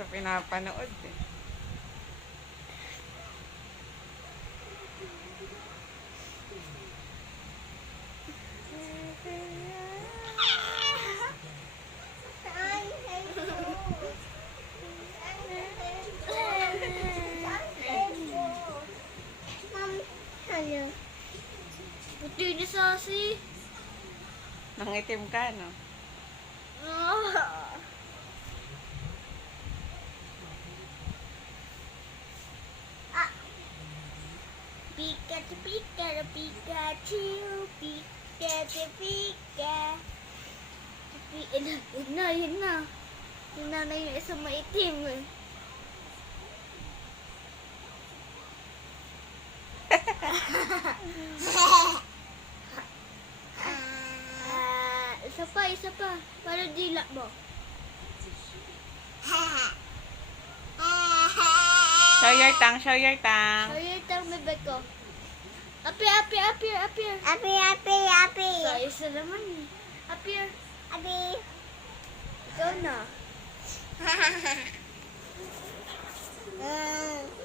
sa pinapanood eh. Puti ni Sasi. Nangitim ka, no? Pikachu, Pikachu, Pikachu, Pikachu, Pikachu. Yun na. Yun na yung isang maitim eh. Isa pa. Para dila mo. Show your tongue, show your tongue. Ay, itang may bag ko. Apir. So, isa naman eh. Apir. Ikaw na.